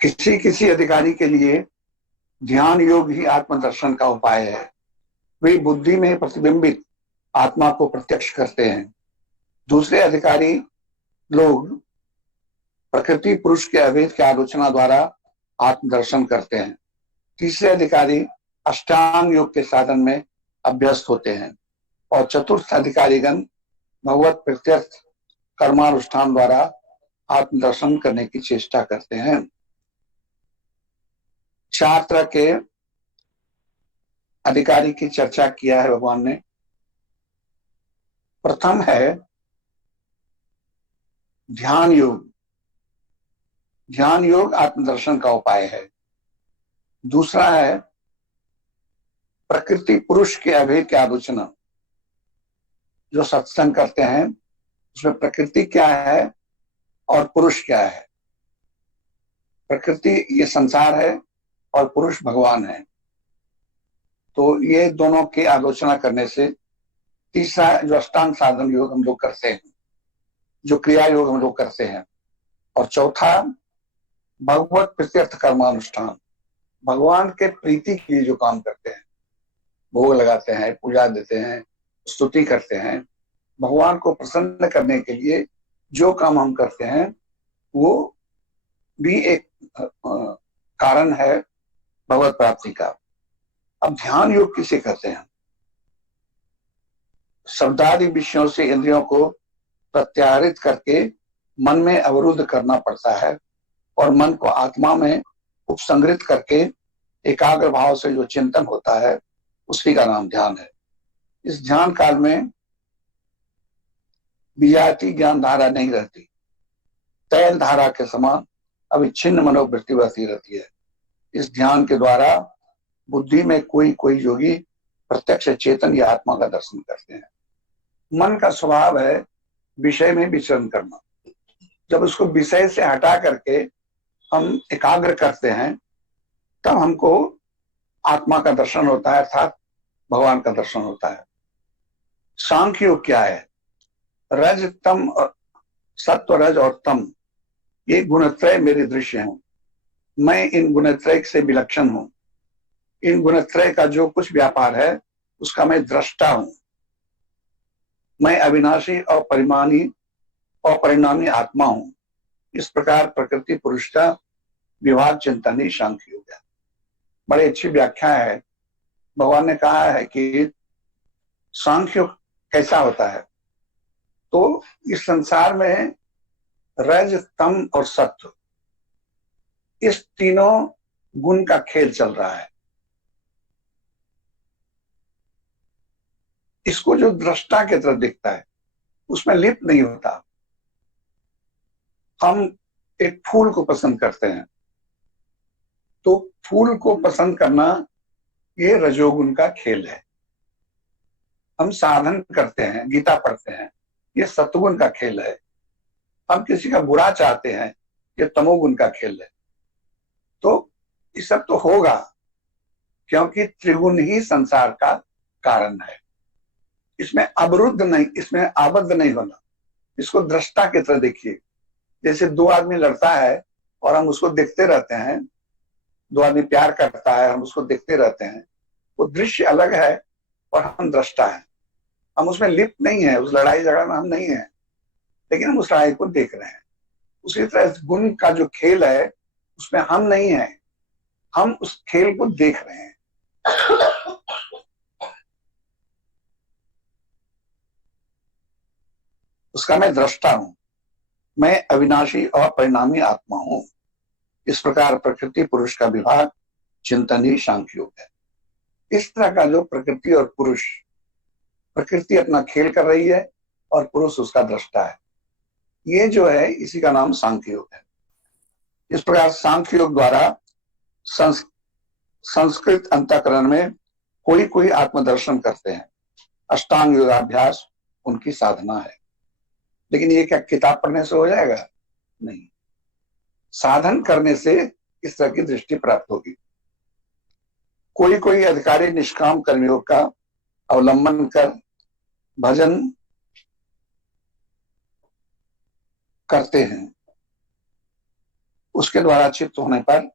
किसी किसी अधिकारी के लिए ध्यान योग ही आत्मदर्शन का उपाय है। वे बुद्धि में प्रतिबिंबित आत्मा को प्रत्यक्ष करते हैं। दूसरे अधिकारी लोग प्रकृति पुरुष के अभेद की आलोचना द्वारा आत्मदर्शन करते हैं। तीसरे अधिकारी अष्टांग योग के साधन में अभ्यस्त होते हैं और चतुर्थ अधिकारीगण भगवत प्रत्यर्थ कर्मानुष्ठान द्वारा आत्मदर्शन करने की चेष्टा करते हैं। 4 तरह के अधिकारी की चर्चा किया है भगवान ने। प्रथम है ध्यान योग। ध्यान योग आत्मदर्शन का उपाय है। दूसरा है प्रकृति पुरुष के अभेद की आलोचना। जो सत्संग करते हैं उसमें प्रकृति क्या है और पुरुष क्या है। प्रकृति ये संसार है और पुरुष भगवान है। तो ये दोनों की आलोचना करने से तीसरा जो अष्टांग साधन योग हम लोग करते हैं, जो क्रिया योग हम लोग करते हैं, और चौथा भगवत प्रत्यर्थ कर्मानुष्ठान। भगवान के प्रीति के लिए जो काम करते हैं, भोग लगाते हैं, पूजा देते हैं, स्तुति करते हैं, भगवान को प्रसन्न करने के लिए जो काम हम करते हैं वो भी एक कारण है भगवत प्राप्ति का। अब ध्यान योग किसे कहते हैं? शब्दादि विषयों से इंद्रियों को प्रत्याहरित करके मन में अवरुद्ध करना पड़ता है और मन को आत्मा में उपसंग्रहित करके एकाग्र भाव से जो चिंतन होता है उसी का नाम ध्यान है। इस ध्यान काल में विजाती ज्ञान धारा नहीं रहती। तैल धारा के समान अविच्छिन्न मनोवृत्ति बहती रहती है। इस ध्यान के द्वारा बुद्धि में कोई कोई योगी प्रत्यक्ष चेतन या आत्मा का दर्शन करते हैं। मन का स्वभाव है विषय में विचरण करना। जब उसको विषय से हटा करके हम एकाग्र करते हैं तब हमको आत्मा का दर्शन होता है, अर्थात भगवान का दर्शन होता है। सांख्य योग क्या है? रज तम और सत्व रज और तम, ये गुणत्रय मेरे दृश्य हैं। मैं इन गुणत्रय से विलक्षण हूं। इन गुणत्रय का जो कुछ व्यापार है उसका मैं दृष्टा हूं। मैं अविनाशी और परिणामी आत्मा हूं। इस प्रकार प्रकृति पुरुष का विभाग चिंतन ही सांख्य योग है। बड़ी अच्छी व्याख्या है। भगवान ने कहा है कि सांख्य कैसा होता है, तो इस संसार में रज तम और सत्व, इस तीनों गुण का खेल चल रहा है। इसको जो दृष्टा की तरफ दिखता है उसमें लिप्त नहीं होता। हम एक फूल को पसंद करते हैं तो फूल को पसंद करना ये रजोगुण का खेल है। हम साधन करते हैं, गीता पढ़ते हैं, ये सत्वगुण का खेल है। हम किसी का बुरा चाहते हैं, ये तमोगुण का खेल है। तो ये सब तो होगा क्योंकि त्रिगुण ही संसार का कारण है। इसमें अवरुद्ध नहीं, इसमें आबद्ध नहीं होना। इसको दृष्टा की तरह देखिए। जैसे दो आदमी लड़ता है और हम उसको देखते रहते हैं, दो आदमी प्यार करता है, हम उसको देखते रहते हैं, वो दृश्य अलग है और हम दृष्टा है। हम उसमें लिप्त नहीं है, उस लड़ाई झगड़ा में हम नहीं है, लेकिन हम उस लड़ाई को देख रहे हैं। उसी तरह गुण का जो खेल है उसमें हम नहीं है, हम उस खेल को देख रहे हैं। उसका मैं दृष्टा हूं। मैं अविनाशी और परिणामी आत्मा हूं। इस प्रकार प्रकृति पुरुष का विभाग चिंतन ही सांख्य योग है। इस तरह का जो प्रकृति और पुरुष, प्रकृति अपना खेल कर रही है और पुरुष उसका दृष्टा है, ये जो है इसी का नाम सांख्य योग है। इस प्रकार सांख्य योग द्वारा संस्कृत अंतःकरण में कोई कोई आत्मदर्शन करते हैं। अष्टांग योगाभ्यास उनकी साधना है। लेकिन ये क्या किताब पढ़ने से हो जाएगा? नहीं, साधन करने से इस तरह की दृष्टि प्राप्त होगी। कोई कोई अधिकारी निष्काम कर्मयोग का अवलंबन कर भजन करते हैं। उसके द्वारा चित्त होने पर,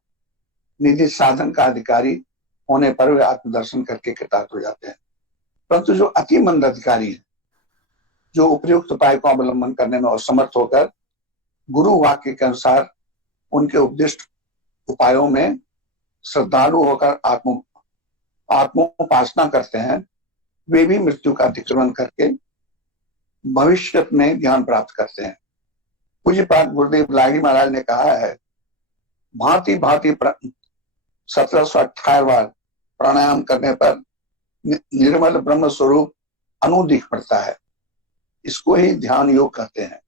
निधि साधन का अधिकारी होने पर वे आत्मदर्शन करके कृतार्थ हो जाते हैं। परंतु जो अति मंद अधिकारी है, जो उपयुक्त उपाय को अवलंबन करने में असमर्थ होकर गुरु वाक्य के अनुसार उनके उपदिष्ट उपायों में श्रद्धालु होकर आत्मोपासना करते हैं, वे भी मृत्यु का अतिक्रमण करके भविष्य में ज्ञान प्राप्त करते हैं। पूज्यपाद गुरुदेव लाहिड़ी महाराज ने कहा है, भांति भांति 1728 बार प्राणायाम करने पर निर्मल ब्रह्म स्वरूप अनुदिख पड़ता है। इसको ही ध्यान योग कहते हैं,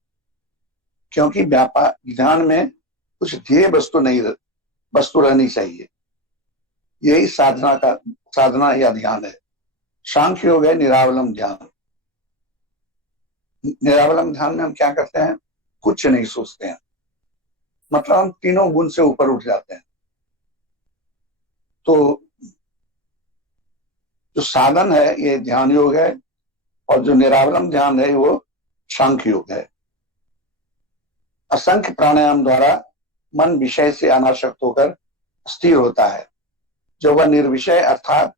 क्योंकि व्यापार ध्यान में कुछ ध्येय वस्तु रहनी चाहिए। यही साधना या ध्यान है। सांख्य योग है निरावलम ध्यान। निरावलम ध्यान में हम क्या करते हैं? कुछ नहीं सोचते हैं, मतलब हम तीनों गुण से ऊपर उठ जाते हैं। तो जो साधन है ये ध्यान योग है, और जो निरावलम ध्यान है वो सांख्य योग है। असंख्य प्राणायाम द्वारा मन विषय से अनासक्त होकर स्थिर होता है। जो वह निर्विषय अर्थात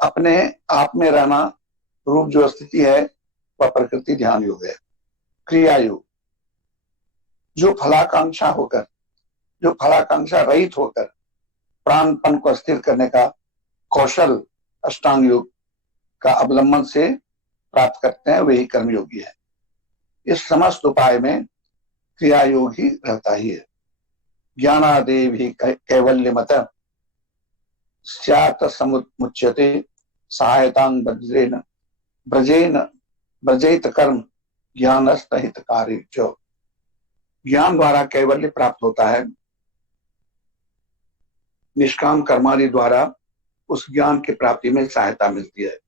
अपने आप में रहना रूप जो स्थिति है वह प्रकृति ध्यान योग है। क्रिया योग जो फलाकांक्षा रहित होकर प्राणपन को स्थिर करने का कौशल अष्टांग योग का अवलंबन से प्राप्त करते हैं, वही कर्मयोगी है। इस समस्त उपाय में क्रिया योग ही रहता ही है। ज्ञानादेव ही कैवल्य मत स्यात् समुच्यते सहायतांग ब्रजेत कर्म ज्ञानस्त हितकारी। जो ज्ञान द्वारा कैवल्य प्राप्त होता है, निष्काम कर्मादि द्वारा उस ज्ञान की प्राप्ति में सहायता मिलती है।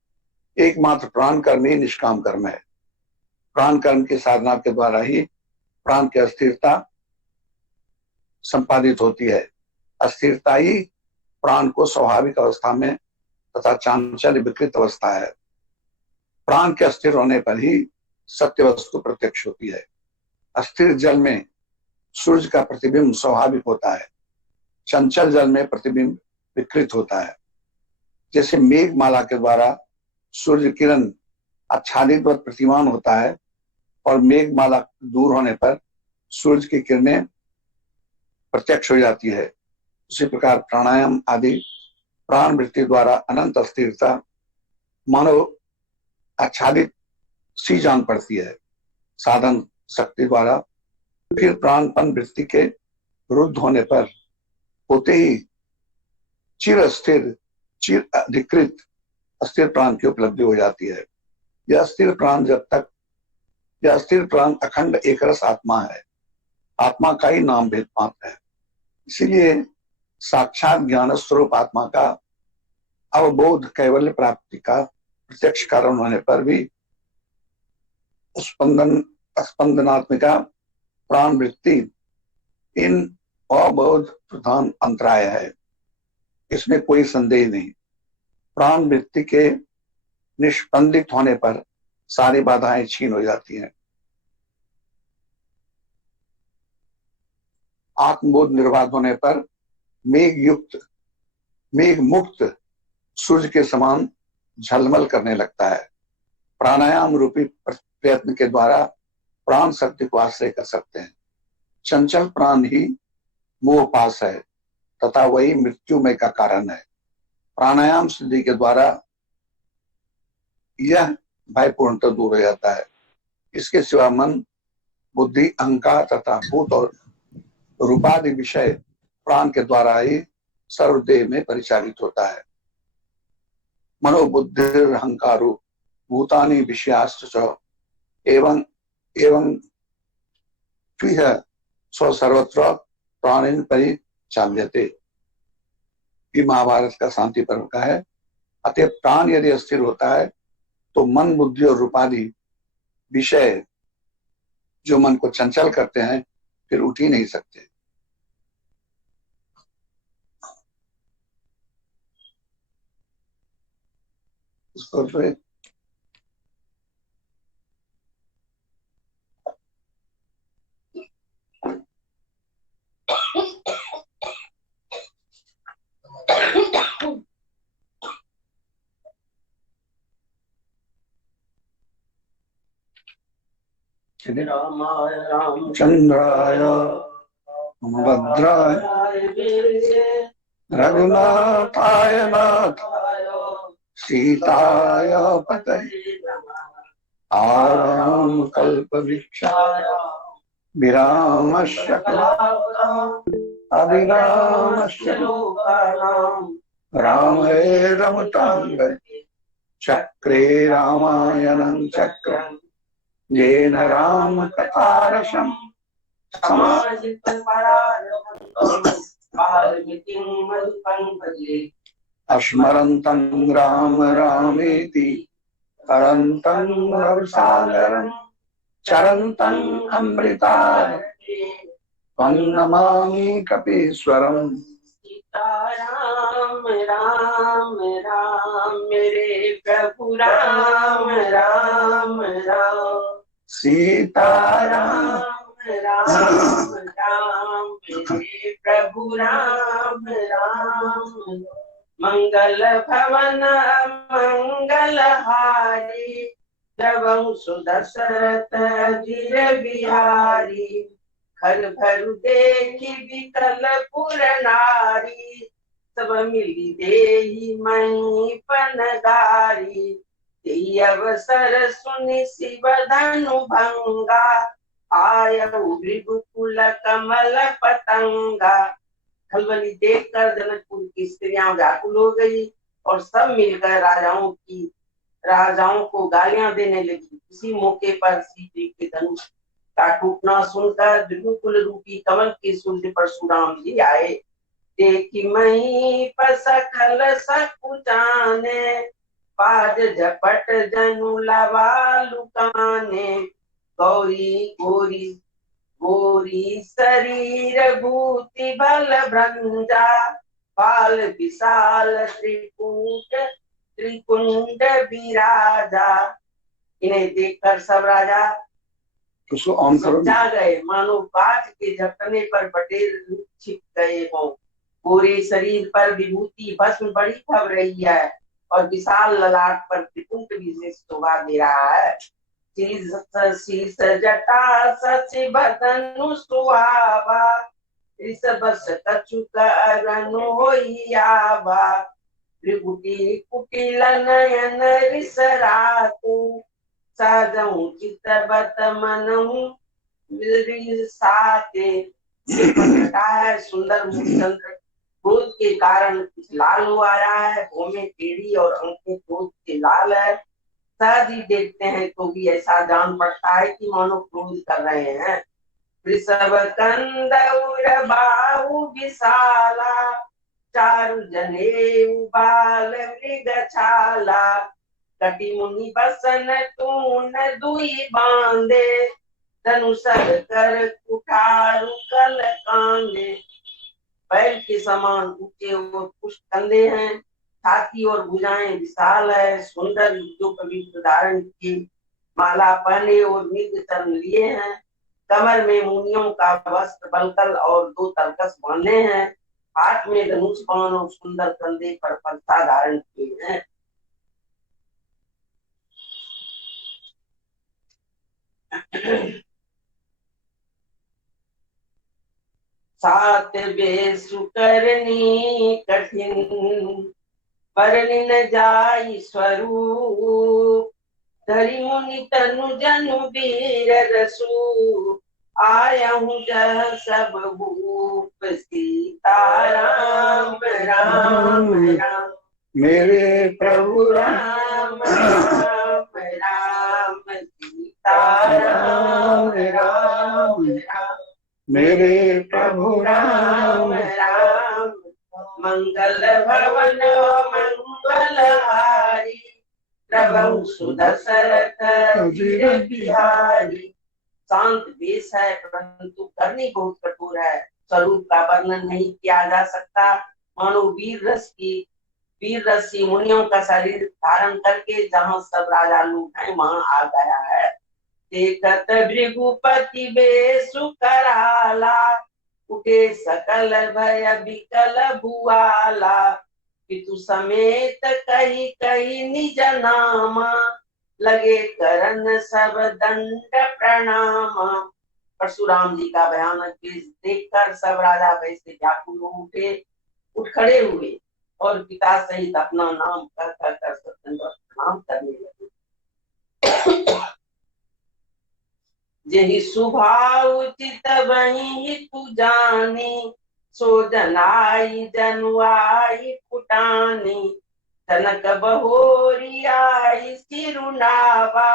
एकमात्र प्राण कर्म ही निष्काम कर्म है। प्राण कर्म की साधना के द्वारा ही प्राण की अस्थिरता संपादित होती है। अस्थिरता ही प्राण को स्वाभाविक अवस्था में तथा चांचल्य विकृत अवस्था है। प्राण के अस्थिर होने पर ही सत्य वस्तु प्रत्यक्ष होती है। अस्थिर जल में सूर्य का प्रतिबिंब स्वाभाविक होता है, चंचल जल में प्रतिबिंब विकृत होता है। जैसे मेघमाला के द्वारा सूर्य किरण आच्छादित व प्रतिमान होता है, और मेघमाला दूर होने पर सूर्य की किरणें प्रत्यक्ष हो जाती है। उसी प्रकार प्राणायाम आदि प्राण वृत्ति द्वारा अनंत अस्थिरता मानव आच्छादित सी जान पड़ती है। साधन शक्ति द्वारा फिर प्राणपन वृत्ति के विरुद्ध होने पर होते ही चिर अधिकृत अस्थिर प्राण की उपलब्धि हो जाती है। यह अस्थिर प्राण अखंड एक रस आत्मा है। आत्मा का ही नाम भेद मात्र है। इसीलिए साक्षात ज्ञान स्वरूप आत्मा का अवबोध कैवल्य प्राप्ति का प्रत्यक्ष कारण होने पर भी स्पंदनात्मिका प्राण वृत्ति इन अबोध प्रधान अंतराय है, इसमें कोई संदेह नहीं। प्राण वृत्ति के निष्पंदित होने पर सारी बाधाएं छीन हो जाती हैं। आत्मबोध निर्वाध होने पर मेघ मुक्त सूर्य के समान झलमल करने लगता है। प्राणायाम रूपी प्रयत्न के द्वारा प्राण शक्ति को आश्रय कर सकते हैं। चंचल प्राण ही मोह पास है तथा वही मृत्युमय का कारण है। प्राणायाम सिद्धि के द्वारा यह भय पूर्णतः दूर हो जाता है। इसके सिवा मन, बुद्धि, अहंकार तथा भूत और रूपादि विषय प्राण के द्वारा ही सर्वदेह में परिचालित होता है। मनोबुद्धि अहंकारो भूतानि विषयाश्च एवं स्व सर्वत्र प्राणिन परिचाल्यते। ये महाभारत का शांति पर्व का है। अतः प्राण यदि अस्थिर होता है तो मन, बुद्धि और रूपादि विषय जो मन को चंचल करते हैं फिर उठ ही नहीं सकते। उसको तो श्री रामचंद्राय भद्राय रघुनाथाय नाथाय सीताय पतये आराम कल्पवृक्षाय विरामस्य अविरामस्य रामे रमतांग चक्रे रामायणं चक्रं येन राम कथारसं अस्मरन्तं राम रामेति तरन्तं रवसागरं चरन्तं अमृतात् त्वं नमामि कपीश्वरम्। राम राम राम मेरे प्रभु राम राम राम सीता राम राम राम मेरे प्रभु राम राम मंगल भवन मंगलहारी जबं सुदशरथ जिर बिहारी घर भरु देखी विकल पुर नारी सब मिली देही मई पनगारी तेई अवसर सुनि शिव धनु भंगा आयु भृगुकुल कमल पतंगा। खलबली देखकर जनकपुर की स्त्रियां व्याकुल हो गई और सब मिलकर राजाओं को गालियां देने लगी। इसी मौके पर सीते के धनुष का टूटना सुनकर भृगुकुल रूपी कमल के सूर्य परशुराम जी आए। देखी मही पसकल सकुचाने पाद झपट जनु लवा लुकाने गौरी गोरी गोरी शरीर भूति बल भ्रंजा बाल विशाल त्रिकुंड विराजा। इन्हें देखकर सब राजा जा गए, मानो बाज के झपटने पर बटेर छिप गए हों। पूरे शरीर पर विभूति भस्म बड़ी खब रही है और विशाल ललाट पर त्रिकुंड विशेष शोभा दे रहा है। शीस जटा सचि बदनु सुहावा ऋषभस कछुक अरनु होइयावा त्रिभुटी कुटिल नयन रिसरातु साजऊ चितबत मनऊ साते। सुंदर मुखचंद्र क्रोध के कारण लाल हो आया है, भूमि टेढ़ी और आंखें क्रोध के लाल है। सहज ही देखते हैं तो भी ऐसा जान पड़ता है कि मानो क्रोध कर रहे हैं। वृषभ कंद बाहु विशाला चारु जने बाल मृग छाला कटी मुनि बसन तून दुई बांधे धनुषर कर कुठारु कल कांदे। बैल के समान ऊंचे और पुष्ट कंधे हैं, छाती और भुजाएं विशाल है। सुंदर जो पवित्र धारण की माला पहने और मृग चरण लिए हैं। कमर में मुनियों का वस्त्र बलकल और 2 तरकस बांधे हैं। हाथ में धनुष बाण और सुंदर कंधे पर फलता धारण किए हैं। सात बेसु करनी कठिन परनि न जाई स्वरूप धरि मुनि तनु जनु वीर रसु आयहु जह सब भूप सीता राम राम राम मेरे प्रभु राम राम राम सीता राम राम राम मेरे प्रभु राम राम मंगल भवन मंगलहारी प्रभु सुदशरथ जिर बिहारी। शांत वेश है परंतु करनी बहुत कठोर है। स्वरूप का वर्णन नहीं किया जा सकता। मानो वीर रसी मुनियों का शरीर धारण करके जहाँ सब राजा लोग हैं वहाँ आ गया है। देखत भृगुपति बेसु कराला उठे सकल भय बिकल भुआला पितु समेत कही कही निज नामा लगे करन सब दंड प्रणाम। परशुराम जी का भयानक वेश देखकर सब राजा वैसे व्याकुल हो उठे, उठ खड़े हुए और पिता सहित अपना नाम कर कर कर सत्येंद्र प्रणाम करने लगे। जेहि स्वभाव उचित वही तू जानी, सो जनाई जनुआई कुटानी। जनक बहोरी आई सिरुनावा,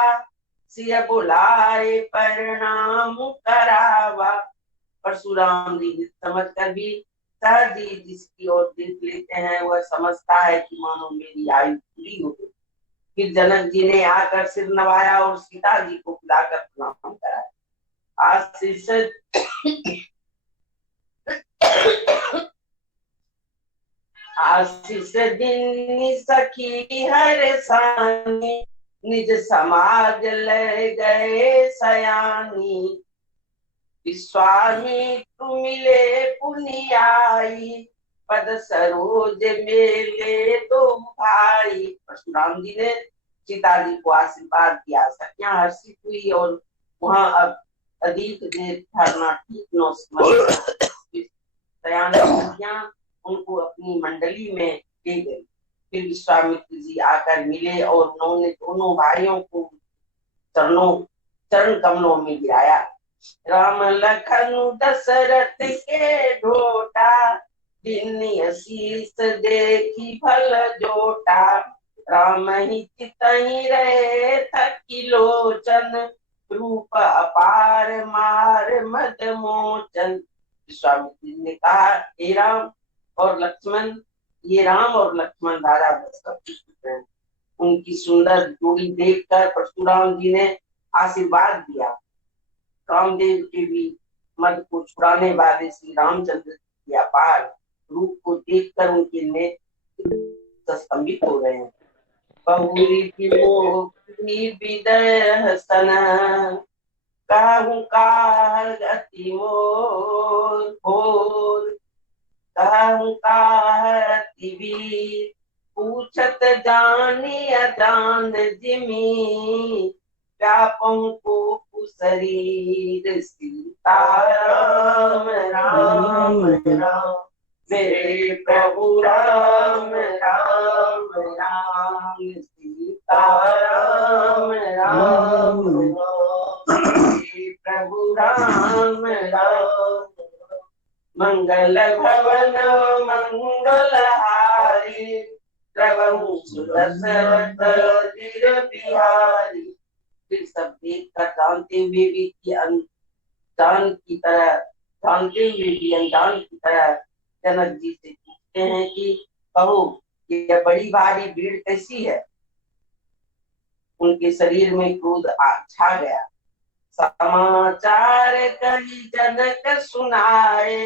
सिय बुलाए प्रणाम करावा। परशुराम जी समझ कर भी सहज ही जिसकी ओर देख लेते हैं वह समझता है कि मानो मेरी आयु पूरी हो गई। फिर जनक जी ने आकर सिर नवाया और सीता जी को बुलाकर प्रणाम कराया। आशीष आशीष दिन सखी हर सानी, निज समाज ले गए सयानी। विश्वामित्र मिले पुनियाई, पद सरोज मेले दो भाई। परशुराम जी ने सीता जी को आशीर्वाद दिया। सखियां हर्षित हुई और वहां अब अधिक देर ठहरना ठीक न समझ सयानियां उनको अपनी मंडली में ले गई। फिर विश्वामित्र जी आकर मिले और उन्होंने दोनों भाइयों को चरण कमलों में गिराया। राम लखन दशरथ के ढोटा, जिन्नी असीस देखी फल जोटा। राम ही चितहि रहे थकी लोचन, रूप अपार मार मद मोचन। विश्वामित्र ने कहा, हे राम और लक्ष्मण, ये राम और लक्ष्मण राजा दशरथ हैं। उनकी सुंदर जोड़ी देखकर परशुराम जी ने आशीर्वाद दिया। कामदेव के भी मद को छुड़ाने वाले श्री रामचंद्र के अपार रूप को देखकर उनके नेत्र स्तंभित हो रहे हैं। बहुरी की मोही विदय हसन, कहूं का गति मोर भोर। कहूं का अति वीर, पूछत जानी अजान जिमी। व्यापम को शरीर सीता राम राम राम, मेरे प्रभु राम राम राम। सीता राम राम राम, प्रभु राम राम। मंगल भवन मंगलहारी, प्रभु सुदशरथ चिर बिहारी। फिर सब देख कर जानते हुए भी कि अनजान की तरह, जानते हुए भी अनजान की तरह जनक जी से पूछते हैं कि कहो यह बड़ी भारी भीड़ कैसी है। उनके शरीर में क्रोध छा गया। समाचार कही जनक सुनाए,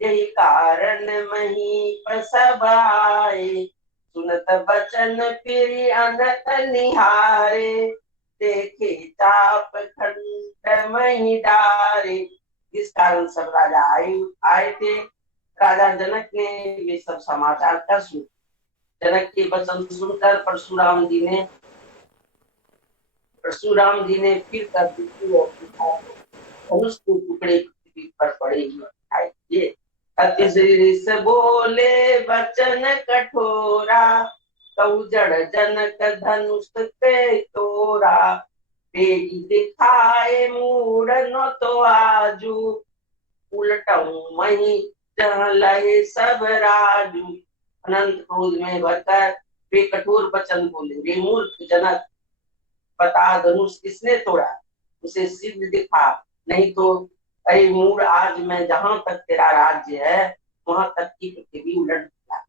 यही कारण मही सब आए। सुनत बचन फिर अनत निहारे, देखे चाप खंड मही डारे। इस कारण सब राजा आए थे। राजा जनक ने वे सब समाचार का सुन। जनक के वचन सुनकर परशुराम जी ने फिर कर धनुष के टुकड़े पृथ्वी पर पड़े हुए दिखाई दिए। अति से बोले वचन कठोरा, कहु जड़ जनक धनुष के तोरा। तेरी दिखाए मूड न तो आजू, उलटऊ मही जहाँ लहे सब राजू। अनंत क्रोध में भरकर वे कठोर वचन बोले, वे मूर्ख जनक, बता धनुष किसने तोड़ा, उसे सिद्ध दिखा, नहीं तो अरे मूड आज मैं जहां तक तेरा राज्य है वहां तक की पृथ्वी उलट दिया।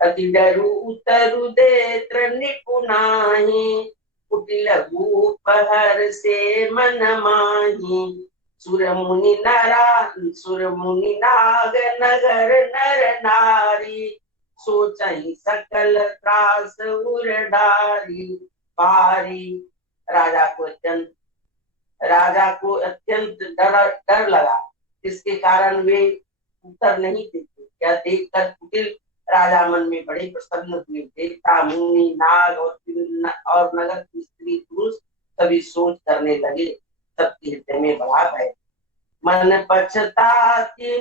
अति डरु उतरु देत्र निपुनाही, कुटिल भूपहर से मन माही। सुर मुनि नाग नगर नर नारी, सोचहि सकल त्रास उर डारी। भारी राजा को अत्यंत डर लगा, जिसके कारण वे उत्तर नहीं देते। यह देखकर कुटिल राजा मन में बड़े प्रसन्न हुए। देवता, मुनि, नाग और नगर की स्त्री पुरुष सभी सोच करने लगे। सबके हृदय में बड़ा भय। मन पछताती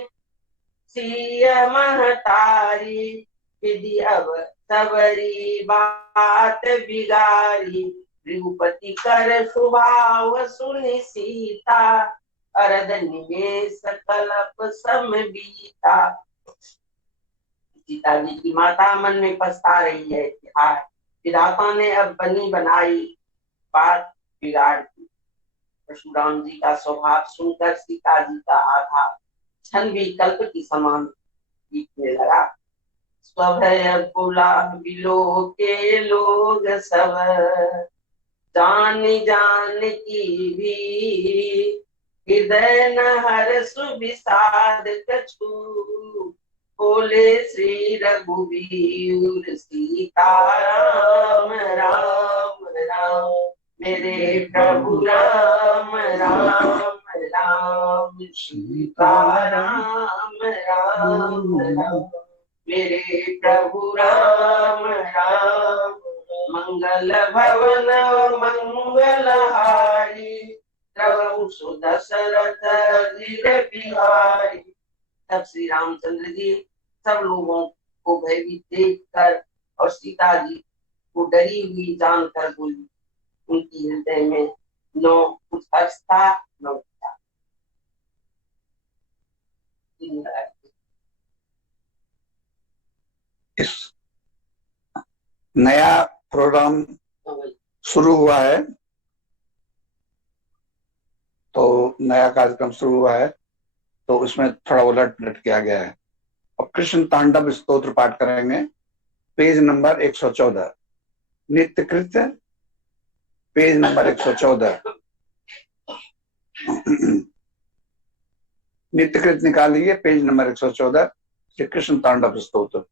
सिय महतारी, विधि अब सबरी बात बिगारी। भृगुपति कर स्वभाव सुनि सीता, अरद निमेष कल्प सम बीता। सीता जी की माता मन में पछता रही है कि हाय, विधाता ने अब बनी बनाई बात बिगाड़ दी। परशुराम जी का स्वभाव सुनकर सीता जी का आधा क्षण भी कल्प की समान बीतने लगा। स्वभय बुला बिलो के लोग सब, जान जान की भी हृदय न हर्ष विषाद कछु। बोले श्री रघुवीर सीता राम राम राम, मेरे प्रभु राम राम राम, सीता राम राम राम, मेरे प्रभु राम राम। मंगल भवन मंगलहारी, प्रभु सुदशरथ धीर बिहारी। तब श्री रामचंद्र जी सब लोगों को भयभीत देखकर और सीता जी को डरी हुई जानकर बोली। उनकी हृदय में न कुछ हर्ष था न था। इस नया प्रोग्राम शुरू हुआ है, तो नया कार्यक्रम शुरू हुआ है, तो उसमें थोड़ा उलट पुलट किया गया है। अब कृष्ण तांडव स्तोत्र पाठ करेंगे, पेज नंबर 114, नित्य कृत्य पेज नंबर 114। नित्य कृत्य निकाल लीजिए, पेज नंबर 114, श्री कृष्ण तांडव स्तोत्र।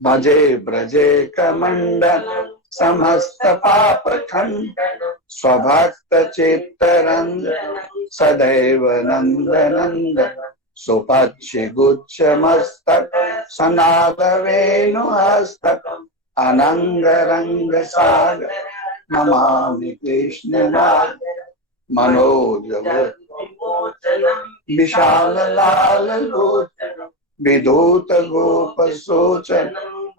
भजे ब्रजे कमंडल समस्त पाप खंडन, स्वभक्त चित्तरंजन सदैव नंद नंदन। सुपक्षि गुच्छ मस्तक सनाद वेणु हस्तक, अनंग रंग सागर नमामि कृष्ण नागर। मनोज विशाल लाल लोचन, विधूत गोप सोचन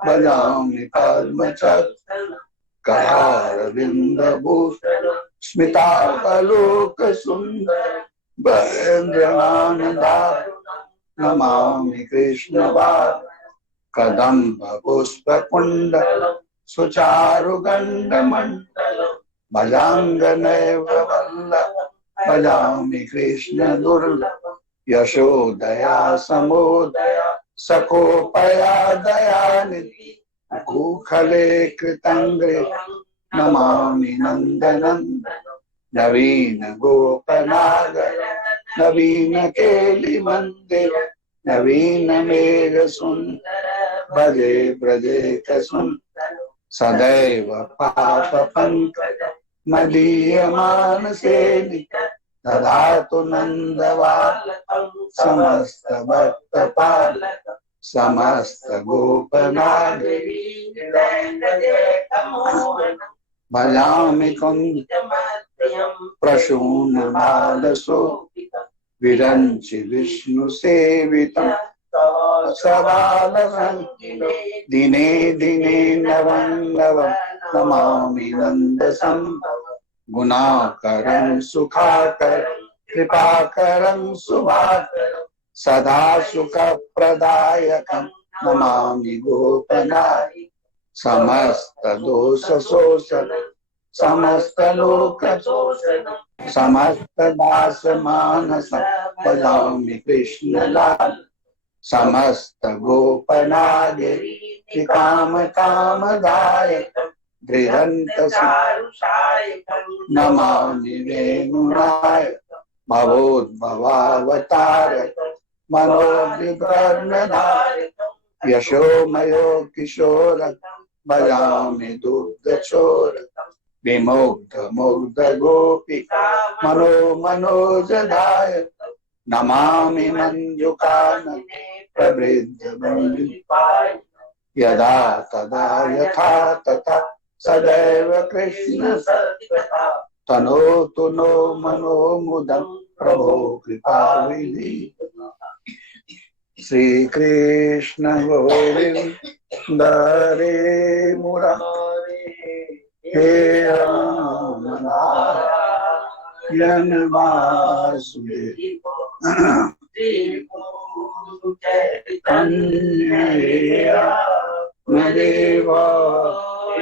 भजामि पद्मचक्र। करारविंद भूषण स्मितावलोक सुंदर, वरेन्द्रनानदार नमामि कृष्ण बार। कदम्ब पुष्प कुंडल सुचारु गंड मंडल, भजांग नैव वल्लभ भजामि कृष्ण दुर्लभ। यशोदया समोदया सकोपया दयानिधि, कुखले कृतंग्रे नमामि नंदनंदन। नवीन गोपनागर नवीन केलि मंदिर, नवीन मेघ सुंदर भजे ब्रजे कसुंदर। सदैव पाप पंकज मदीयमान सेवित, ददातु नंदवालकं समस्त भक्त पालक। समस्त गोपनागरी भजामि कुंजमध्यं प्रसूनमालसो, विरंचि विष्णु सेवितं सबालसंकीर्णं। दिने दिने नवं नवं नमामि नंद संभवं। गुणाकरं सुखाकरं कृपाकरं शुभाकरं, सदा सुख प्रदायकं नमामि गोपनायकं। समस्त दोष शोषणं समस्त लोक शोषणं, समस्त दास मानसं भजामि कृष्ण लाल। समस्त गोपनागिरि काम कामदायकं, धृरंत चारुषायकं नमामि वेणुनायकं। भवोद्भवावतारकं मनोविवर्णधारकं, यशोमयो किशोरकं भजामि दुग्धचोरकं। विमुग्ध मुग्ध गोपिका मनोजदायकं, नमामि मंजुकानने प्रवृद्ध यदा तदा यथा तथा सदैव कृष्ण तनोतु नो मनो मुदं प्रभो कृपा विधि। श्री कृष्ण गोविंद हरे मुरारे हे राम नारायण वासुदेव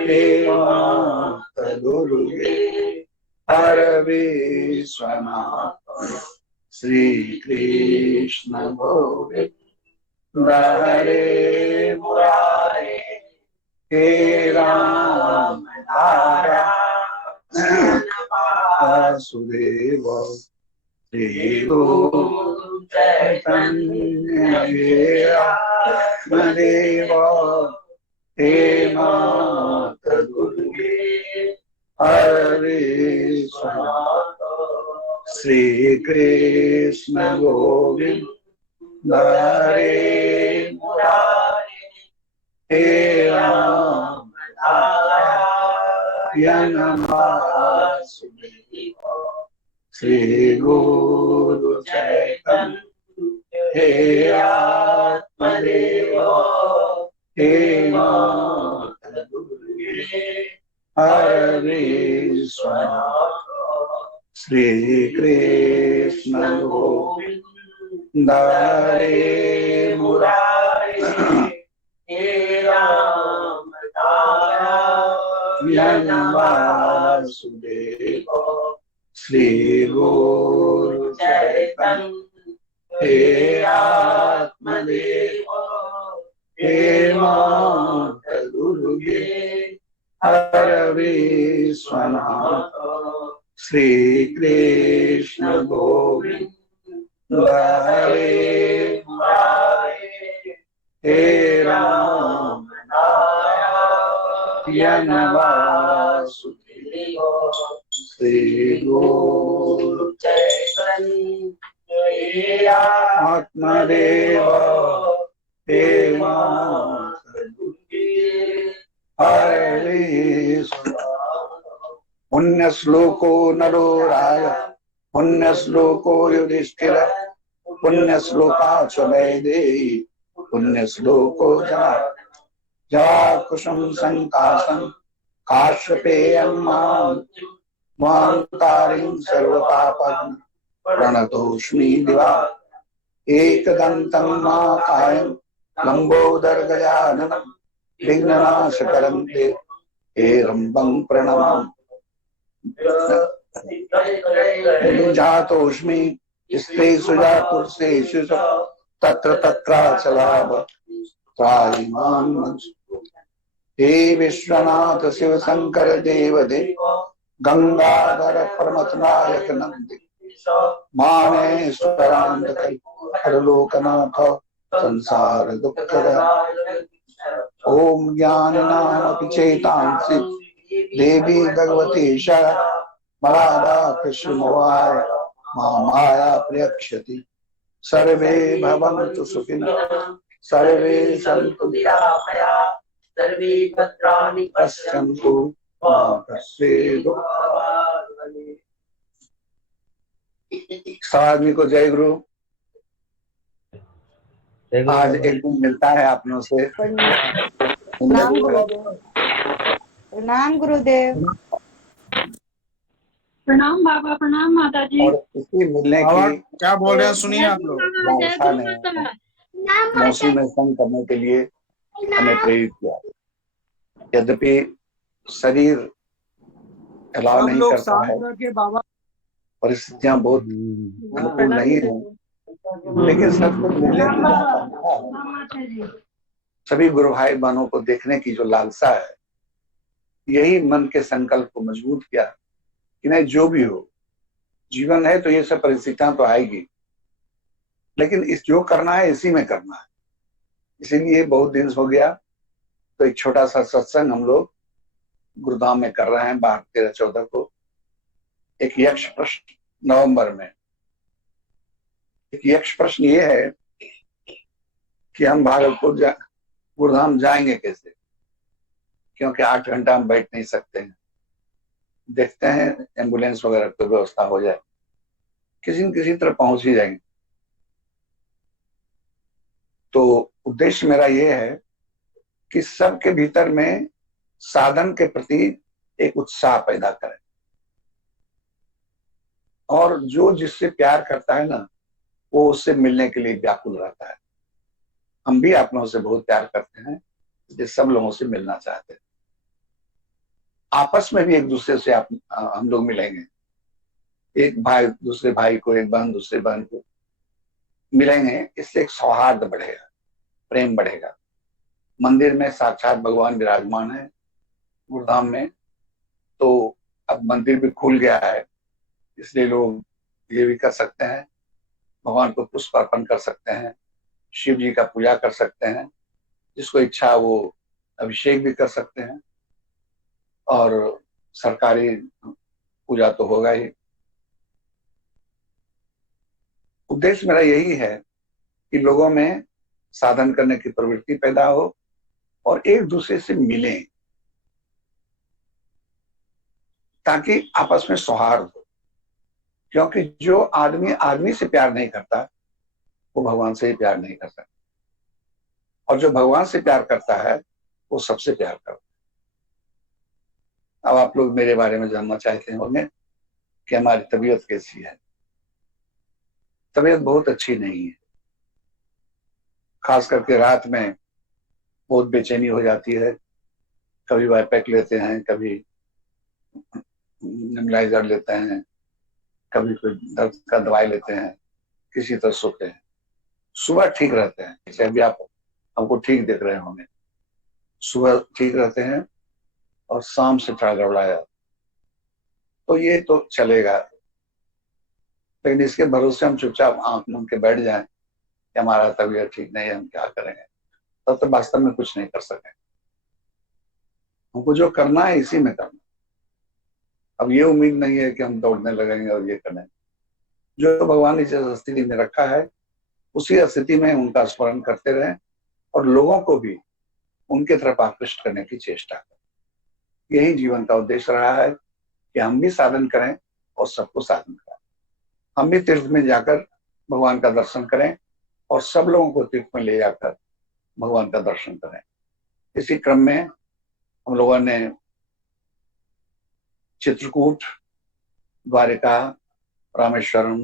देव तदुर्गे हर विश्वनाथ श्री कृष्ण गोविंद हरे मुरारे हे राम नारायण वासुदेव श्री गुरु चैतन्य देव हे मात दुर्गे हरे श्री कृष्ण गोविंद हरे मुरारे हे राम नारायण वासुदेव श्री गुरु चैतन्य हे आत्मदेव हे मात दुर्गे हरे श्री कृष्ण गोविंद हरे मुरारे हे राम नारायण वासुदेव श्री गुरु चैतन्य हे आत्मदेव हे मात दुर्गे हर विश्वनाथ श्री कृष्ण गोविंद हरे मुरारे हे राम नारायण वासुदेव श्री गुरु चैतन्य हे आत्मदेव हे मात दुर्गे हरे पुण्य श्लोको नरो राय पुण्य श्लोको युधिष्ठिर पुण्य श्लोका च वैदेही पुण्य श्लोको जरा कुसुम संकाशं काश्यपेयं मां सर्वपापं प्रणतोऽस्मि दिवा एकदन्तं महाकायं लंबोदरगजाननं विघ्ननाशकरं ते हेरम्बं प्रणमामि। जातोऽस्मि स्त्रीषु पुरुषेषु च तत्र तत्राचलाभ त्रायिमां हे विश्वनाथ शिव शंकर देव देव गंगाधर प्रमथनायक नंदी मानेश्वरांत लोकनाथ संसार दुख ओम ज्ञाननामपि चेतांसि देवी भगवती मलादा कृष्णवाय माया प्रयक्षति सर्वे भवन्तु सुखिनः सर्वे सन्तु निरामयाः सर्वे भद्राणि पश्यन्तु मा कश्चित् दुःखभाग् भवेत्। सब आदमी को जय गुरु। आज एक दिन मिलता है अपनों से। प्रणाम गुरुदेव। प्रणाम गुरुदेव। प्रणाम बाबा, प्रणाम माता जी। और इसी मिलने की क्या बोल रहे हैं सुनिए आप लोग। लालसा ने मौसी में संग करने के लिए हमें प्रेरित किया। यद्यपि शरीर अलाउ नहीं करता है, परिस्थितियां बहुत अनुकूल नहीं है, लेकिन सबको मिलने की सभी गुरु भाई बहनों को देखने की जो लालसा है, यही मन के संकल्प को मजबूत किया कि नहीं, जो भी हो जीवन है तो ये सब परिस्थितियां तो आएगी, लेकिन इस जो करना है इसी में करना है। इसीलिए बहुत दिन हो गया तो एक छोटा सा सत्संग हम लोग गुरुधाम में कर रहे हैं 12-13-14 को। एक यक्ष प्रश्न नवंबर में। एक यक्ष प्रश्न ये है कि हम भागलपुर गुड़धाम जाएंगे कैसे, क्योंकि 8 घंटा हम बैठ नहीं सकते हैं। देखते हैं एम्बुलेंस वगैरह की व्यवस्था हो जाए, किसी न किसी तरह पहुंच ही जाएंगे। तो उद्देश्य मेरा ये है कि सबके भीतर में साधन के प्रति एक उत्साह पैदा करें, और जो जिससे प्यार करता है ना, वो उससे मिलने के लिए व्याकुल रहता है। हम भी आप लोगों से बहुत प्यार करते हैं, इसलिए सब लोगों से मिलना चाहते हैं। आपस में भी एक दूसरे से हम लोग मिलेंगे, एक भाई दूसरे भाई को, एक बहन दूसरे बहन को मिलेंगे, इससे एक सौहार्द बढ़ेगा, प्रेम बढ़ेगा। मंदिर में साक्षात भगवान विराजमान है गुरुधाम में, तो अब मंदिर भी खुल गया है, इसलिए लोग ये भी कर सकते हैं, भगवान को पुष्प अर्पण कर सकते हैं, शिव जी का पूजा कर सकते हैं, जिसको इच्छा वो अभिषेक भी कर सकते हैं, और सरकारी पूजा तो होगा ही। उद्देश्य मेरा यही है कि लोगों में साधन करने की प्रवृत्ति पैदा हो और एक दूसरे से मिलें, ताकि आपस में सौहार्द हो। क्योंकि जो आदमी आदमी से प्यार नहीं करता, वो भगवान से ही प्यार नहीं कर सकता, और जो भगवान से प्यार करता है वो सबसे प्यार करता है। अब आप लोग मेरे बारे में जानना चाहते होंगे कि हमारी तबीयत कैसी है। तबीयत बहुत अच्छी नहीं है, खास करके रात में बहुत बेचैनी हो जाती है। कभी वाइपैक लेते हैं, कभी नेबुलाइजर लेते हैं, कभी कोई दर्द का दवाई लेते हैं, किसी तरह सोते हैं। सुबह ठीक रहते हैं, जैसे अभी आप हमको ठीक देख रहे होंगे, सुबह ठीक रहते हैं और शाम से थोड़ा गड़बड़ाया, तो ये तो चलेगा। लेकिन इसके भरोसे हम चुपचाप आंख मूंद के बैठ जाएं कि हमारा तबीयत ठीक नहीं है, हम क्या करेंगे, तब तो वास्तव में कुछ नहीं कर सके। हमको जो करना है इसी में करना। अब ये उम्मीद नहीं है कि हम दौड़ने लगेंगे और ये करें। जो भगवान ने जिस स्थिति में रखा है उसी स्थिति में उनका स्मरण करते रहें, और लोगों को भी उनके तरफ आकृष्ट करने की चेष्टा करें। यही जीवन का उद्देश्य रहा है कि हम भी साधन करें और सबको साधन कराएं। हम भी तीर्थ में जाकर भगवान का दर्शन करें और सब लोगों को तीर्थ में ले जाकर भगवान का दर्शन करें। इसी क्रम में हम लोगों ने चित्रकूट, द्वारिका, रामेश्वरम,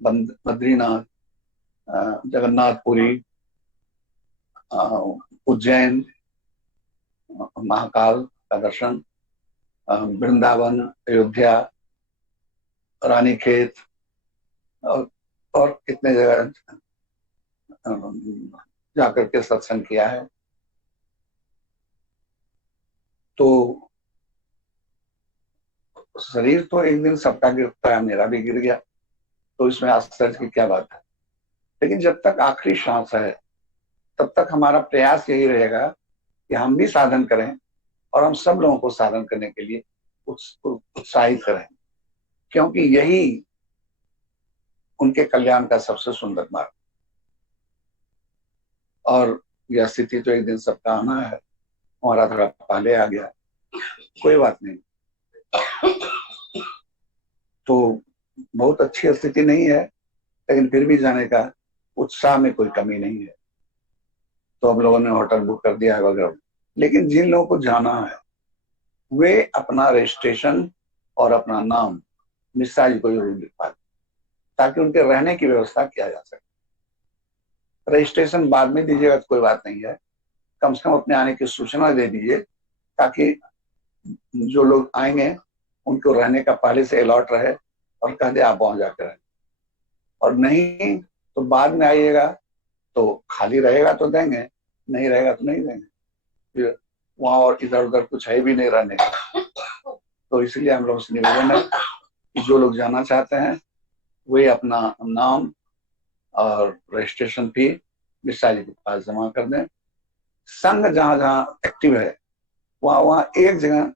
बद्रीनाथ, जगन्नाथपुरी, उज्जैन, महाकाल का दर्शन, वृंदावन, अयोध्या, रानीखेत और कितने जगह जाकर के सत्संग किया है। तो शरीर तो एक दिन सबका गिरता है, मेरा भी गिर गया, तो इसमें आश्चर्य की क्या बात है। लेकिन जब तक आखिरी सांस है तब तक हमारा प्रयास यही रहेगा कि हम भी साधन करें और हम सब लोगों को साधन करने के लिए उत्साहित करें, क्योंकि यही उनके कल्याण का सबसे सुंदर मार्ग। और यह स्थिति तो एक दिन सबका आना है, हमारा थोड़ा पहले आ गया, कोई बात नहीं। तो बहुत अच्छी स्थिति नहीं है, लेकिन फिर भी जाने का उत्साह में कोई कमी नहीं है। तो हम लोगों ने होटल बुक कर दिया है वगैरह। लेकिन जिन लोगों को जाना है वे अपना रजिस्ट्रेशन और अपना नाम मिश्रा जी को जरूर लिखवा दें, ताकि उनके रहने की व्यवस्था किया जा सके। रजिस्ट्रेशन बाद में दीजिएगा तो कोई बात नहीं है, कम से कम अपने आने की सूचना दे दीजिए, ताकि जो लोग आएंगे उनको रहने का पहले से अलॉट रहे और कह दे आप वहां जाकर रहें। और नहीं तो बाद में आइएगा, तो खाली रहेगा तो देंगे, नहीं रहेगा तो नहीं देंगे। फिर वहां और इधर उधर कुछ है भी नहीं रहने का। तो इसलिए हम लोग से निवेदन है कि जो लोग जाना चाहते हैं वे अपना नाम और रजिस्ट्रेशन फी मिश्रा जी के पास जमा कर दें। संघ जहां जहां एक्टिव है वहां वहां एक जगह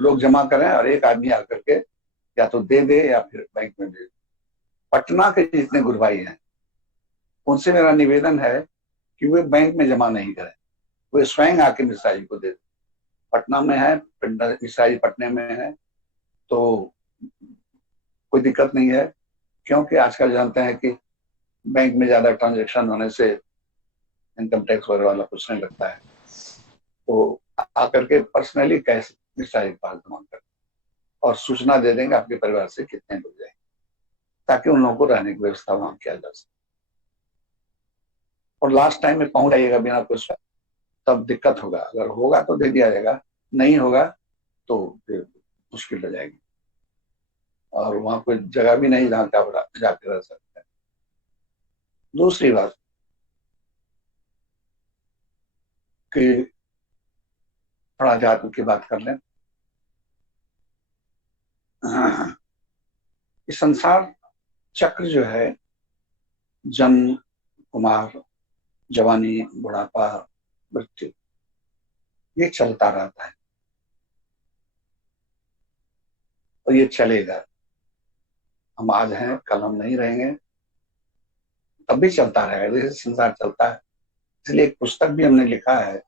लोग जमा करें और एक आदमी आकर के या तो दे दे या फिर बैंक में दे। पटना के जितने गुरु भाई हैं उनसे मेरा निवेदन है कि वे बैंक में जमा नहीं करें, वे स्वयं आके मिश्रा जी को दे दें। पटना में है, मिश्रा जी पटना में है, तो कोई दिक्कत नहीं है, क्योंकि आजकल जानते हैं कि बैंक में ज्यादा ट्रांजैक्शन होने से इनकम टैक्स वगैरह वाला कुछ नहीं लगता है। तो आकर के पर्सनली कैश मिश्रा जी के पास जमा कर और सूचना दे देंगे आपके परिवार से कितने लोग जाएंगे, ताकि उन लोगों को रहने की व्यवस्था वहां किया जा सके। और लास्ट टाइम में पहुंच जाइएगा बिना कुछ, तब दिक्कत होगा। अगर होगा तो दे दिया जाएगा, नहीं होगा तो फिर मुश्किल हो जाएगी, और वहां कोई जगह भी नहीं जहां आप जाके रह सकते हैं। दूसरी बात कि थोड़ा अध्यात्म की बात कर लें। इस संसार चक्र जो है, जन्म, कुमार, जवानी, बुढ़ापा, मृत्यु, ये चलता रहता है और ये चलेगा। हम आज हैं, कल हम नहीं रहेंगे, तब भी चलता रहेगा, जैसे संसार चलता है। इसलिए एक पुस्तक भी हमने लिखा है,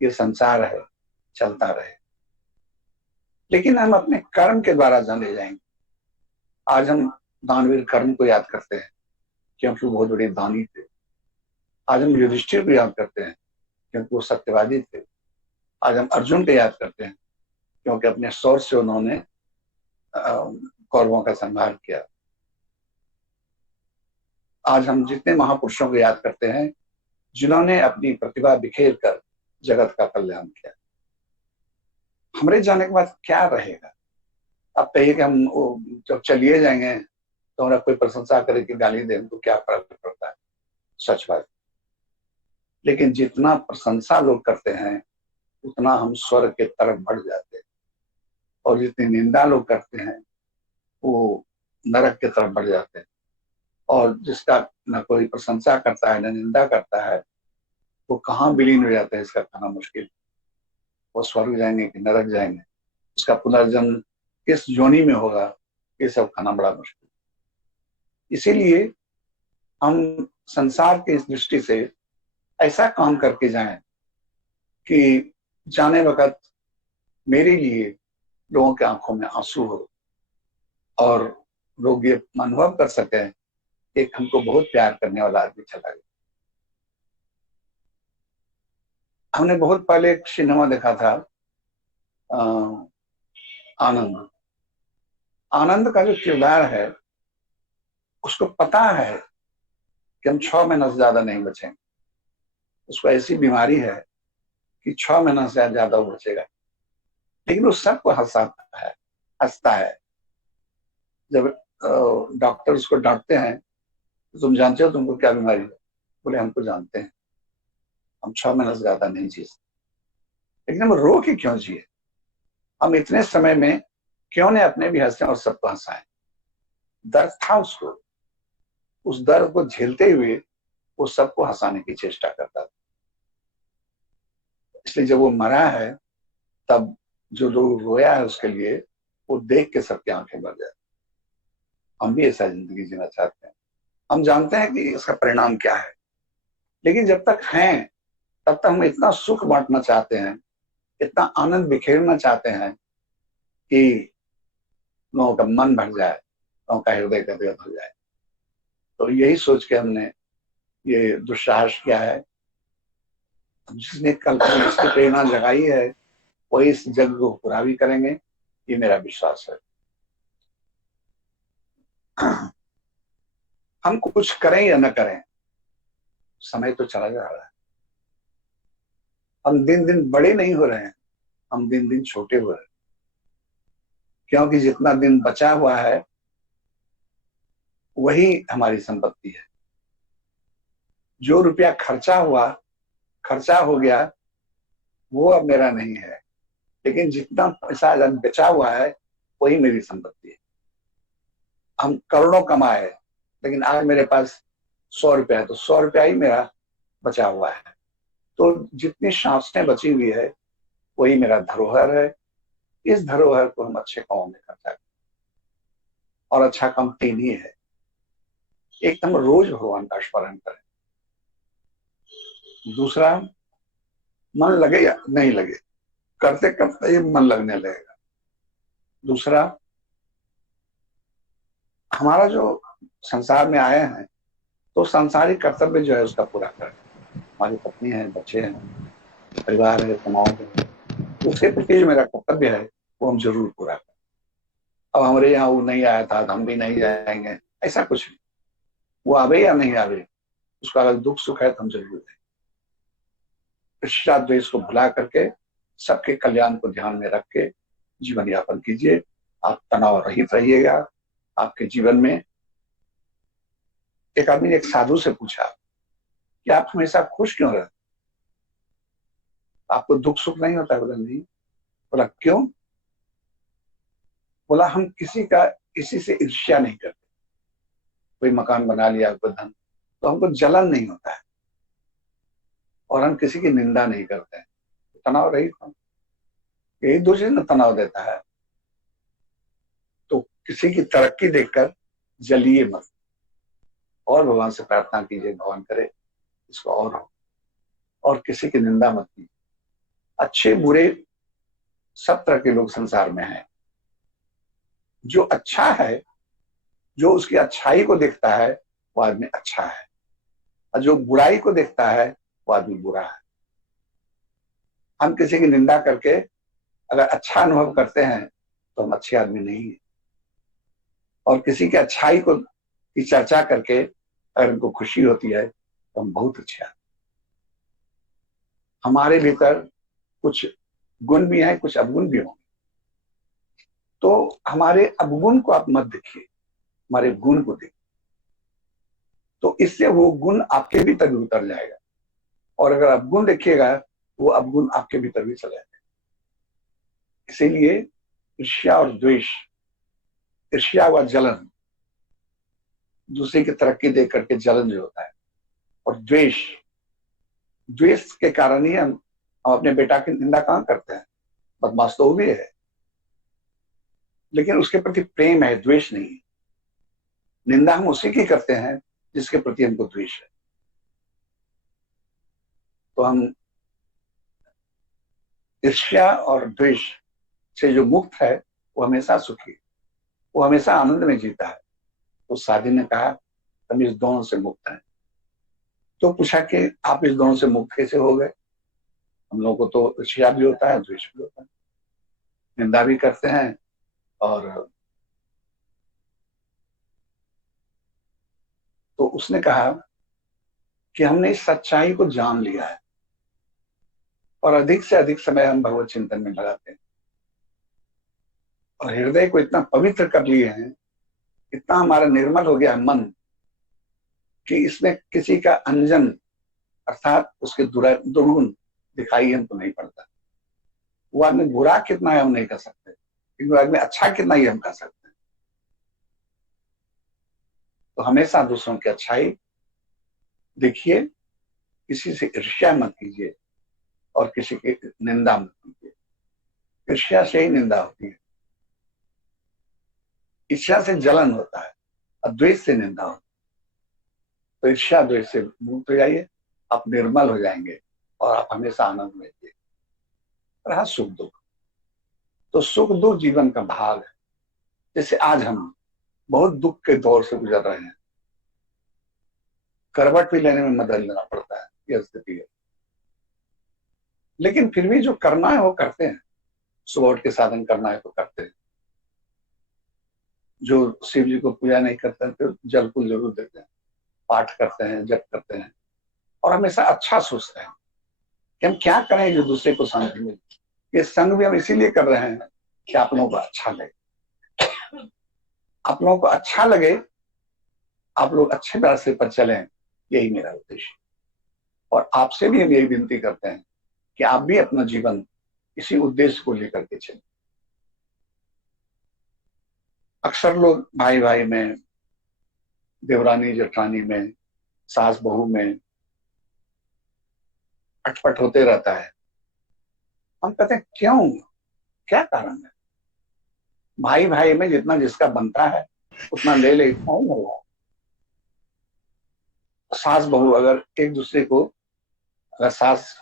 ये संसार है, चलता रहे, लेकिन हम अपने कर्म के द्वारा जाने जाएंगे। आज हम दानवीर कर्ण को याद करते हैं क्योंकि वो बहुत बड़े दानी थे। आज हम युधिष्ठिर को याद करते हैं क्योंकि वो सत्यवादी थे। आज हम अर्जुन को याद करते हैं क्योंकि अपने शौर्य से उन्होंने कौरवों का संहार किया। आज हम जितने महापुरुषों को याद करते हैं जिन्होंने अपनी प्रतिभा बिखेर कर जगत का कल्याण किया। हमारे जाने के बाद क्या रहेगा? आप कहिए कि हम जब चलिए जाएंगे तो हमारा कोई प्रशंसा करे कि गाली दे, तो क्या फर्क पड़ता है? सच बात। लेकिन जितना प्रशंसा लोग करते हैं उतना हम स्वर्ग के तरफ बढ़ जाते हैं, और जितनी निंदा लोग करते हैं वो नरक के तरफ बढ़ जाते हैं। और जिसका न कोई प्रशंसा करता है न निंदा करता है, वो कहाँ विलीन हो जाता है इसका कहना मुश्किल। वो स्वर्ग जाएंगे कि नरक जाएंगे, उसका पुनर्जन्म किस योनि में होगा, ये सब कहना बड़ा मुश्किल। इसीलिए हम संसार की इस दृष्टि से ऐसा काम करके जाएं कि जाने वक्त मेरे लिए लोगों के आंखों में आंसू हो और लोग ये अनुभव कर सकें एक हमको बहुत प्यार करने वाला आदमी चला गया। हमने बहुत पहले एक सिनेमा देखा था, आनंद। आनंद का जो किरदार है उसको पता है कि हम 6 महीना से ज्यादा नहीं बचेंगे। उसको ऐसी बीमारी है कि 6 महीना से ज्यादा वो बचेगा, लेकिन वो सबको हंसता है। जब डॉक्टर उसको डांटते हैं तो तुम जानते हो तुमको क्या बीमारी है? बोले हमको जानते हैं, हम 6 महीना से ज्यादा नहीं जी सकते। लेकिन हम रो के क्यों जिए? हम इतने समय में क्यों ने अपने भी हंसे और सबको हंसाए? दर्द था उसको, उस दर्द को झेलते हुए वो सबको हंसाने की चेष्टा करता था। इसलिए जब वो मरा है तब जो लोग रोया है उसके लिए, वो देख के सबकी आंखें भर जाती। हम भी ऐसा जिंदगी जीना चाहते हैं। हम जानते हैं कि इसका परिणाम क्या है, लेकिन जब तक हैं तब तक हम इतना सुख बांटना चाहते हैं, इतना आनंद बिखेरना चाहते हैं कि लोगों का मन भर जाए, लोगों का हृदय गदगद हो जाए। तो यही सोच के हमने ये दुस्साहस किया है। जिसने कल जिसकी प्रेरणा जगाई है वही इस जग को पूरा भी करेंगे, ये मेरा विश्वास है। हम कुछ करें या न करें, समय तो चला जा रहा है। हम दिन दिन बड़े नहीं हो रहे हैं, हम दिन दिन छोटे हो रहे हैं, क्योंकि जितना दिन बचा हुआ है वही हमारी संपत्ति है। जो रुपया खर्चा हो गया वो अब मेरा नहीं है, लेकिन जितना पैसा बचा हुआ है वही मेरी संपत्ति है। हम करोड़ों कमाए लेकिन आज मेरे पास 100 रुपया है तो 100 रुपया ही मेरा बचा हुआ है। तो जितनी सांसें बची हुई है वही मेरा धरोहर है। इस धरोहर को हम अच्छे कामों में खर्चा करें, और अच्छा काम 3 ही है। एक हम रोज भगवान का स्मरण करें, दूसरा, मन लगे या नहीं लगे, करते करते ही मन लगने लगेगा। दूसरा, हमारा जो संसार में आए हैं तो सांसारिक कर्तव्य जो है उसका पूरा करें। हमारी पत्नी है, बच्चे हैं, परिवार है, समाज है, उसके प्रति जो मेरा कर्तव्य है वो हम जरूर पूरा करें। अब हमारे यहाँ वो नहीं आया था तो हम भी नहीं जाएंगे, ऐसा कुछ नहीं। वो आवे या नहीं आवे, उसका अगर दुख सुख है तो हम जरूर दें। ईर्ष्या द्वेष को भुला करके सबके कल्याण को ध्यान में रख के जीवन यापन कीजिए। आप तनाव रहित रहिएगा। आपके जीवन में एक आदमी ने एक साधु से पूछा कि आप हमेशा खुश क्यों रहते, आपको दुख सुख नहीं होता? बोला नहीं। बोला क्यों? बोला हम किसी से ईर्ष्या नहीं करते। कोई मकान बना लिया, कोई धन, तो हमको जलन नहीं होता है, और हम किसी की निंदा नहीं करते हैं। तनाव रहित हम, यही दूसरे ने तनाव देता है। तो किसी की तरक्की देखकर जलिए मत, और भगवान से प्रार्थना कीजिए, भगवान करे इसको और हो, और किसी की निंदा मत कीजिए। अच्छे बुरे सब तरह के लोग संसार में हैं। जो अच्छा है, जो उसकी अच्छाई को देखता है वो आदमी अच्छा है, और जो बुराई को देखता है वो आदमी बुरा है। हम किसी की निंदा करके अगर अच्छा अनुभव करते हैं तो हम अच्छे आदमी नहीं है, और किसी की अच्छाई को की चर्चा करके अगर उनको खुशी होती है तो हम बहुत अच्छे आदमी। हमारे भीतर कुछ गुण भी हैं, कुछ अवगुण भी होंगे, तो हमारे अवगुण को आप मत देखिए, हमारे गुण को देखिए। तो इससे वो गुण आपके भीतर भी उतर जाएगा, और अगर अवगुण देखिएगा वो अवगुण आपके भीतर भी चला जाएगा। इसीलिए ईर्ष्या और द्वेष, ईर्ष्या व जलन, दूसरे की तरक्की देख करके जलन जो होता है, और द्वेष, द्वेष के कारण ही हम अपने बेटा की निंदा कहाँ करते हैं? बदमाश तो वो भी है, लेकिन उसके प्रति प्रेम है, द्वेष नहीं है। निंदा हम उसी की करते हैं जिसके प्रति हमको द्वेष है। तो हम ईर्ष्या और द्वेष से जो मुक्त है वो हमेशा सुखी, वो हमेशा आनंद में जीता है। तो साधी ने कहा हम इस दोनों से मुक्त हैं। तो पूछा कि आप इस दोनों से मुक्त कैसे हो गए? हम लोगों को तो ईर्ष्या भी होता है, द्वेष भी होता है, निंदा भी करते हैं, और तो उसने कहा कि हमने इस सच्चाई को जान लिया है, और अधिक से अधिक समय हम भगवत चिंतन में लगाते हैं, और हृदय को इतना पवित्र कर लिए हैं, इतना हमारा निर्मल हो गया है मन, कि इसमें किसी का अंजन अर्थात उसके दुर्गुण दिखाई हमको नहीं पड़ता। वो आदमी बुरा कितना है हम नहीं कर सकते, लेकिन वो आदमी अच्छा कितना ही हम कर सकते हैं। तो हमेशा दूसरों की अच्छाई देखिए, किसी से ईर्ष्या मत कीजिए, और किसी की निंदा मत कीजिए। ईर्ष्या से ही निंदा होती है, ईर्ष्या से जलन होता है, और द्वेष से निंदा होती है। तो ईर्ष्या द्वेष से मुक्त हो जाइए, आप निर्मल हो जाएंगे, और आप हमेशा आनंद में रहिए। रहा सुख दुख, तो सुख दुख जीवन का भाग है। जैसे आज हम बहुत दुख के दौर से गुजर रहे हैं, करवट भी लेने में मदद लेना पड़ता है, यह स्थिति है। लेकिन फिर भी जो करना है वो करते हैं, सुबह उठ के साधन करना है तो करते हैं। जो शिव जी को पूजा नहीं करते हैं तो जल फूल जरूर देते हैं, पाठ करते हैं, जप करते हैं, और हमेशा अच्छा सोचते हैं कि हम क्या करें जो दूसरे को शांति मिले। ये संग भी हम इसीलिए कर रहे हैं कि आप लोगों को अच्छा लगे, आप लोगों को अच्छा लगे, आप लोग अच्छे रास्ते पर चलें, यही मेरा उद्देश्य। और आपसे भी हम यही विनती करते हैं कि आप भी अपना जीवन इसी उद्देश्य को लेकर के चलें। अक्सर लोग भाई भाई में, देवरानी जेठानी में, सास बहू में अटपट होते रहता है। हम कहते हैं क्यों, क्या कारण है? भाई भाई में जितना जिसका बनता है उतना ले ले, कौन होगा? सास बहू अगर एक दूसरे को अगर सास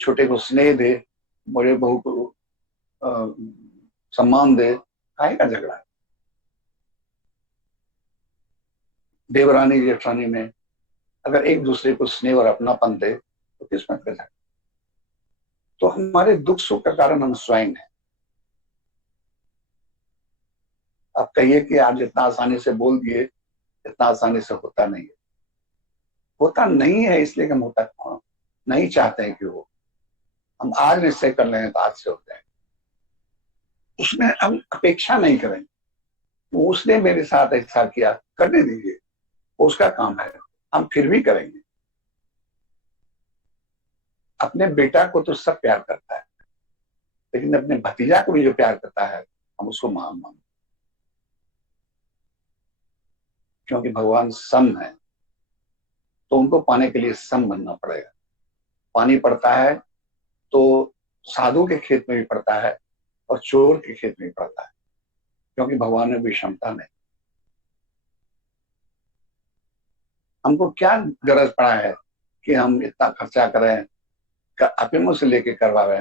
छोटे को स्नेह दे, बड़े बहू को सम्मान दे, काहे का झगड़ा है? देवरानी जेठानी में अगर एक दूसरे को स्नेह और अपनापन दे तो किस में झगड़ा? तो हमारे दुख सुख का कारण हम स्वयं हैं। आप कहिए कि आप जितना आसानी से बोल दिए, इतना आसानी से होता नहीं है। होता नहीं है इसलिए हम होता नहीं चाहते हैं कि हो। हम आज निश्चय कर लें तो आज से हो जाए, उसमें हम अपेक्षा नहीं करेंगे। तो उसने मेरे साथ ऐसा किया, करने दीजिए, उसका काम है, हम फिर भी करेंगे। अपने बेटा को तो सब प्यार करता है, लेकिन अपने भतीजा को भी जो प्यार करता है हम उसको महान मानते, क्योंकि भगवान सम है, तो उनको पाने के लिए सम बनना पड़ेगा। पानी पड़ता है तो साधु के खेत में भी पड़ता है और चोर के खेत में भी पड़ता है, क्योंकि भगवान में विषमता नहीं। हमको क्या गरज पड़ा है कि हम इतना खर्चा करें, अपने से लेके करवावे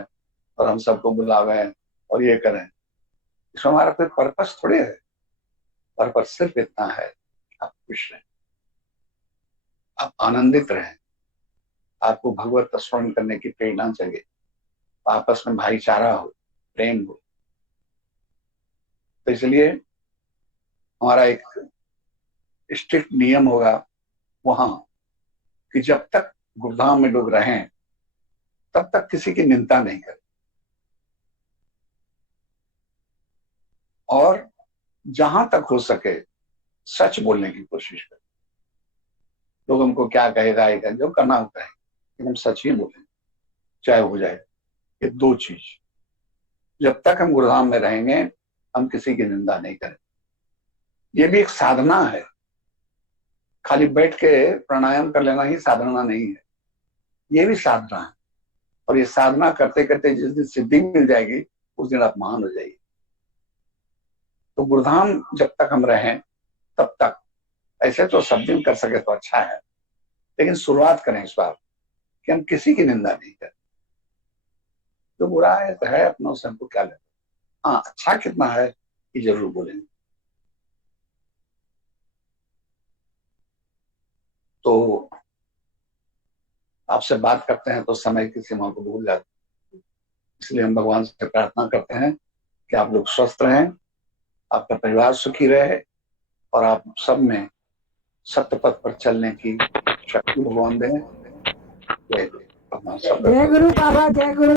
और हम सबको बुलावे और ये करें? इसमें हमारा कोई पर्पस थोड़े है। पर्पस सिर्फ इतना है, आप खुश रहें, आप आनंदित रहें, आपको भगवत स्मरण करने की प्रेरणा चाहिए, आपस में भाईचारा हो, प्रेम हो। तो इसलिए हमारा एक स्ट्रिक्ट नियम होगा वहां कि जब तक गुरुधाम में लोग रहें तब तक किसी की निंदा नहीं करें, और जहां तक हो सके सच बोलने की कोशिश करें। लोग हमको क्या कहेगा, जो करना होता है, लेकिन हम सच ही बोलें, चाहे हो जाए। ये दो चीज, जब तक हम गुरुधाम में रहेंगे हम किसी की निंदा नहीं करें। ये भी एक साधना है, खाली बैठ के प्राणायाम कर लेना ही साधना नहीं है, ये भी साधना है। और ये साधना करते करते जिस दिन सिद्धि मिल जाएगी उस दिन आप महान हो जाएगी। तो गुरुधाम जब तक हम रहें तब तक, ऐसे तो सब दिन कर सके तो अच्छा है, लेकिन शुरुआत करें इस बार कि हम किसी की निंदा नहीं करें। जो बुरा है तो है, अपनों से हमको क्या लेना। हाँ, अच्छा कितना है ये जरूर बोलेंगे। तो आपसे बात करते हैं तो समय की सीमा को भूल जाते हैं, इसलिए हम भगवान से प्रार्थना करते हैं कि आप लोग स्वस्थ रहें, आपका परिवार सुखी रहे, और आप सब में सत्य पथ पर चलने की शक्ति भगवान दें। जय गुरु। जय गुरु बाबा, जय गुरु।